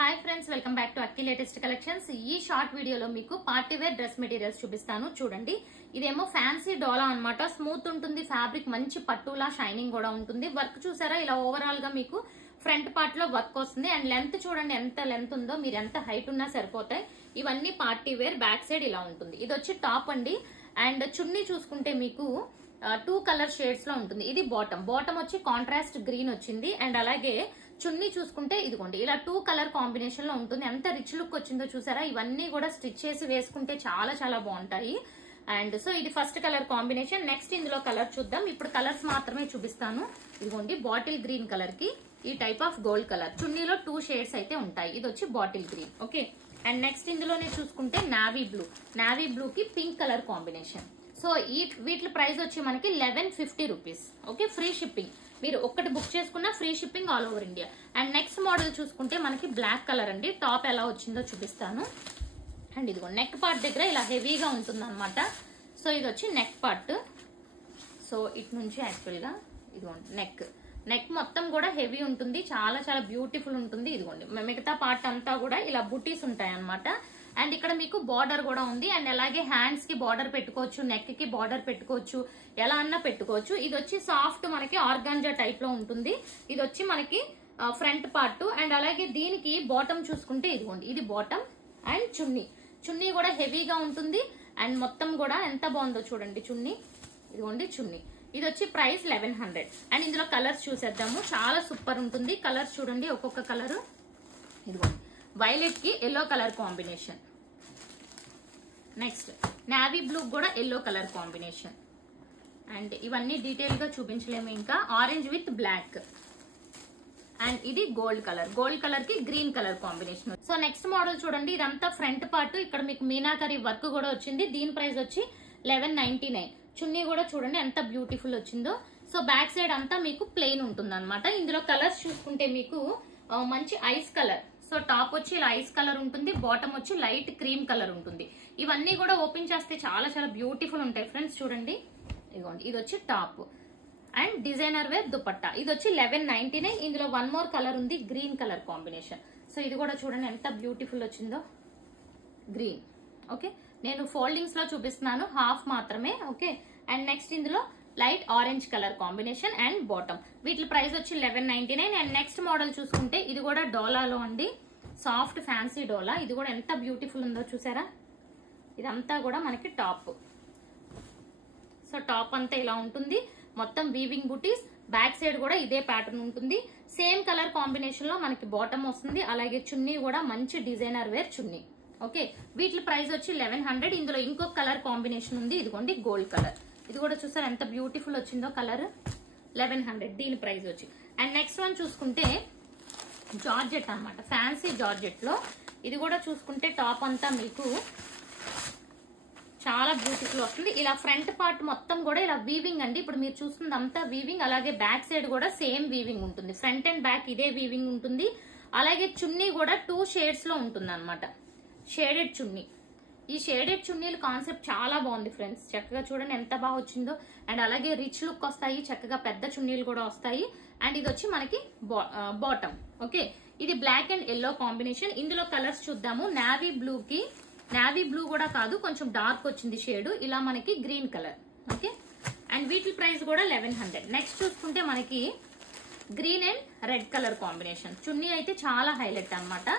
Hi friends, welcome back to Akki latest collections. ఈ short వీడియోలో మీకు పార్టీ వేర్ డ్రెస్ మెటీరియల్స్ చూపిస్తాను. చూడండి, ఇదేమో ఫ్యాన్సీ డోలా అన్నమాట. స్మూత్ ఉంటుంది ఫ్యాబ్రిక్, మంచి పట్టులా షైనింగ్ కూడా ఉంటుంది. వర్క్ చూసారా, ఇలా ఓవరాల్ గా మీకు ఫ్రంట్ పార్ట్ లో వర్క్ వస్తుంది. అండ్ లెంత్ చూడండి ఎంత లెంత్ ఉందో, మీరు ఎంత హైట్ ఉన్నా సరిపోతాయి. ఇవన్నీ పార్టీ వేర్. బ్యాక్ సైడ్ ఇలా ఉంటుంది. ఇది వచ్చి టాప్ అండి. అండ్ చున్నీ చూసుకుంటే మీకు 2 కలర్ షేడ్స్ లో ఉంటుంది. ఇది బాటమ్ వచ్చి కాంట్రాస్ట్ గ్రీన్ వచ్చింది. అండ్ అలాగే చున్నీ చూసుకుంటే ఇదిగోండి ఇలా 2 కలర్ కాంబినేషన్ లో ఉంటుంది. ఎంత రిచ్ లుక్ వచ్చిందో చూసారా. ఇవన్నీ కూడా స్టిచ్ చేసి వేసుకుంటే చాలా చాలా బాగుంటాయి. అండ్ సో ఇది ఫస్ట్ కలర్ కాంబినేషన్. నెక్స్ట్ ఇందులో కలర్ చూద్దాం. ఇప్పుడు కలర్స్ మాత్రమే చూపిస్తాను. ఇదిగోండి బాటిల్ గ్రీన్ కలర్ కి ఈ టైప్ ఆఫ్ గోల్డ్ కలర్. చున్నీలో 2 షేడ్స్ అయితే ఉంటాయి. ఇది వచ్చి bottle green. Okay. And next ఇందులోనే చూసుకుంటే నావీ బ్లూ కి పింక్ కలర్ కాంబినేషన్. సో వీటి ప్రైస్ వచ్చి మనకి 1150 రూపీస్. Okay, free shipping. మీరు ఒక్కటి బుక్ చేసుకున్నా free shipping all over India. And next model చూసుకుంటే మనకి బ్లాక్ కలర్ అండి. టాప్ ఎలా వచ్చిందో చూపిస్తాను. అండ్ ఇదిగో నెక్ పార్ట్ దగ్గర ఇలా హెవీగా ఉంటుంది అనమాట. సో ఇది వచ్చి నెక్ పార్ట్. సో ఇటు నుంచి యాక్చువల్ గా ఇదిగోండి నెక్ మొత్తం కూడా హెవీ ఉంటుంది. చాలా చాలా బ్యూటిఫుల్ ఉంటుంది. ఇదిగోండి మిగతా పార్ట్ అంతా కూడా ఇలా బుటీస్ ఉంటాయి అనమాట. అండ్ ఇక్కడ మీకు బార్డర్ కూడా ఉంది. అండ్ అలాగే హ్యాండ్స్ కి బార్డర్ పెట్టుకోవచ్చు, నెక్ కి బార్డర్ పెట్టుకోవచ్చు, ఎలా అన్నా పెట్టుకోవచ్చు. ఇది వచ్చి సాఫ్ట్ మనకి ఆర్గాంజా టైప్ లో ఉంటుంది. ఇది వచ్చి మనకి ఫ్రంట్ పార్ట్. అండ్ అలాగే దీనికి బాటమ్ చూసుకుంటే ఇదిగోండి ఇది బాటమ్. అండ్ చున్నీ కూడా హెవీగా ఉంటుంది. అండ్ మొత్తం కూడా ఎంత బాగుందో చూడండి చున్నీ. ఇదిగోండి చున్నీ. ఇది వచ్చి ప్రైస్ 1100. అండ్ ఇందులో కలర్స్ చూసేద్దాము. చాలా సూపర్ ఉంటుంది. కలర్స్ చూడండి, ఒక్కొక్క కలర్. ఇదిగోండి వైలెట్ కి yellow colour combination. Next navy blue కూడా ఎల్లో కలర్ కాంబినేషన్. అండ్ ఇవన్నీ డీటెయిల్ గా చూపించలేము. ఇంకా ఆరెంజ్ విత్ బ్లాక్. అండ్ ఇది గోల్డ్ కలర్ కి green colour combination. So next model చూడండి. ఇదంతా ఫ్రంట్ పార్ట్. ఇక్కడ మీకు మీనాకరీ వర్క్ కూడా వచ్చింది. దీని ప్రైస్ వచ్చి 1199. చున్నీ కూడా చూడండి ఎంత బ్యూటిఫుల్ వచ్చిందో. సో బ్యాక్ సైడ్ అంతా మీకు ప్లెయిన్ ఉంటుంది అనమాట. ఇందులో కలర్స్ చూసుకుంటే మీకు మంచి ఐస్ కలర్. సో టాప్ వచ్చి ఇలా ఐస్ కలర్ ఉంటుంది. బాటమ్ వచ్చి లైట్ క్రీమ్ కలర్ ఉంటుంది. ఇవన్నీ కూడా ఓపెన్ చేస్తే చాలా చాలా బ్యూటిఫుల్ ఉంటాయి ఫ్రెండ్స్. చూడండి ఇదిగోండి ఇది వచ్చి top. And designer wear dupatta. ఇది వచ్చి 1199. ఇందులో 1 మోర్ కలర్ ఉంది, గ్రీన్ కలర్ కాంబినేషన్. సో ఇది కూడా చూడండి ఎంత బ్యూటిఫుల్ వచ్చిందో, గ్రీన్. ఓకే, నేను ఫోల్డింగ్స్ లో చూపిస్తున్నాను, హాఫ్ మాత్రమే. ఓకే. అండ్ నెక్స్ట్ ఇందులో light orange colour combination and bottom. వీటి ప్రైస్ వచ్చి 1199. అండ్ నెక్స్ట్ మోడల్ చూసుకుంటే ఇది కూడా డోలాలో అండి. సాఫ్ట్ ఫ్యాన్సీ డోలా. ఇది కూడా ఎంత బ్యూటిఫుల్ ఉందో చూసారా. ఇదంతా కూడా మనకి టాప్. సో టాప్ అంతా ఇలా ఉంటుంది. మొత్తం వీవింగ్ బుటీస్. బ్యాక్ సైడ్ కూడా ఇదే ప్యాటర్న్ ఉంటుంది. సేమ్ కలర్ కాంబినేషన్ లో మనకి బాటమ్ వస్తుంది. అలాగే చున్నీ కూడా మంచి డిజైనర్ వేర్ చున్నీ. ఓకే, వీటి ప్రైస్ వచ్చి 1100. ఇందులో ఇంకొక కలర్ కాంబినేషన్ ఉంది. ఇదిగోండి గోల్డ్ కలర్. ఇది కూడా చూసారు ఎంత బ్యూటిఫుల్ వచ్చిందో కలర్. 1100 దీని ప్రైస్ వచ్చి. అండ్ నెక్స్ట్ వన్ చూసుకుంటే జార్జెట్ అన్నమాట. ఫ్యాన్సీ జార్జెట్ లో ఇది కూడా చూసుకుంటే టాప్ అంతా మీకు చాలా బ్యూటిఫుల్ వస్తుంది. ఇలా ఫ్రంట్ పార్ట్ మొత్తం కూడా ఇలా వీవింగ్ అండి. ఇప్పుడు మీరు చూస్తుంది అంతా వీవింగ్. అలాగే బ్యాక్ సైడ్ కూడా సేమ్ వీవింగ్ ఉంటుంది. ఫ్రంట్ అండ్ బ్యాక్ ఇదే వీవింగ్ ఉంటుంది. అలాగే చున్నీ కూడా 2 షేడ్స్ లో ఉంటుంది అనమాట. షేడెడ్ చున్నీ. ఈ షేడెడ్ చున్నీల కాన్సెప్ట్ చాలా బాగుంది ఫ్రెండ్స్. చక్కగా చూడండి ఎంత బాగా వచ్చిందో. అండ్ అలాగే రిచ్ లుక్ వస్తాయి. చక్కగా పెద్ద చున్నీలు కూడా వస్తాయి. అండ్ ఇది వచ్చి మనకి బాటమ్. ఓకే, ఇది బ్లాక్ అండ్ ఎల్లో కాంబినేషన్. ఇందులో కలర్స్ చూద్దాము. నావీ బ్లూ కూడా కాదు, కొంచెం డార్క్ వచ్చింది షేడ్. ఇలా మనకి గ్రీన్ కలర్. ఓకే. అండ్ వీటి ప్రైస్ కూడా 1100. నెక్స్ట్ చూసుకుంటే మనకి green and red colour combination. చున్నీ అయితే చాలా హైలైట్ అనమాట.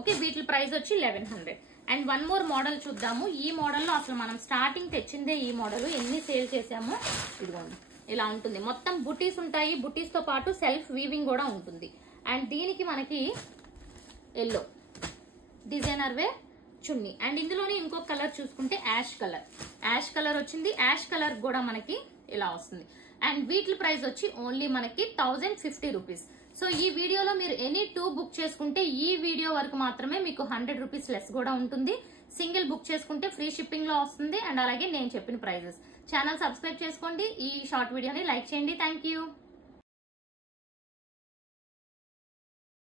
ఓకే, వీటి ప్రైస్ వచ్చి 1100. అండ్ 1 మోర్ మోడల్ చూద్దాము. ఈ మోడల్ లో అసలు మనం స్టార్టింగ్ తెచ్చిందే ఈ మోడల్. ఎన్ని సేల్ చేసామో ఇదిగోండి ఇలా ఉంటుంది. మొత్తం బుటీస్ ఉంటాయి. బుటీస్ తో పాటు సెల్ఫ్ వీవింగ్ కూడా ఉంటుంది. అండ్ దీనికి మనకి yellow designer way chunni. And ఇందులోనే ఇంకొక కలర్ చూసుకుంటే యాష్ కలర్ వచ్చింది. యాష్ కలర్ కూడా మనకి ఇలా వస్తుంది. అండ్ వీటి ప్రైస్ వచ్చి ఓన్లీ మనకి 1050 రూపీస్. సో ఈ వీడియోలో మీరు ఎనీ 2 బుక్ చేసుకుంటే ఈ వీడియో వరకు మాత్రమే మీకు 100 రూపీస్ లెస్ కూడా ఉంటుంది. సింగిల్ బుక్ చేసుకుంటే ఫ్రీ షిప్పింగ్ లో వస్తుంది. అండ్ అలాగే నేను చెప్పిన ప్రైజెస్. ఛానల్ సబ్స్క్రైబ్ చేసుకోండి. ఈ షార్ట్ వీడియోని లైక్ చేయండి. Thank you.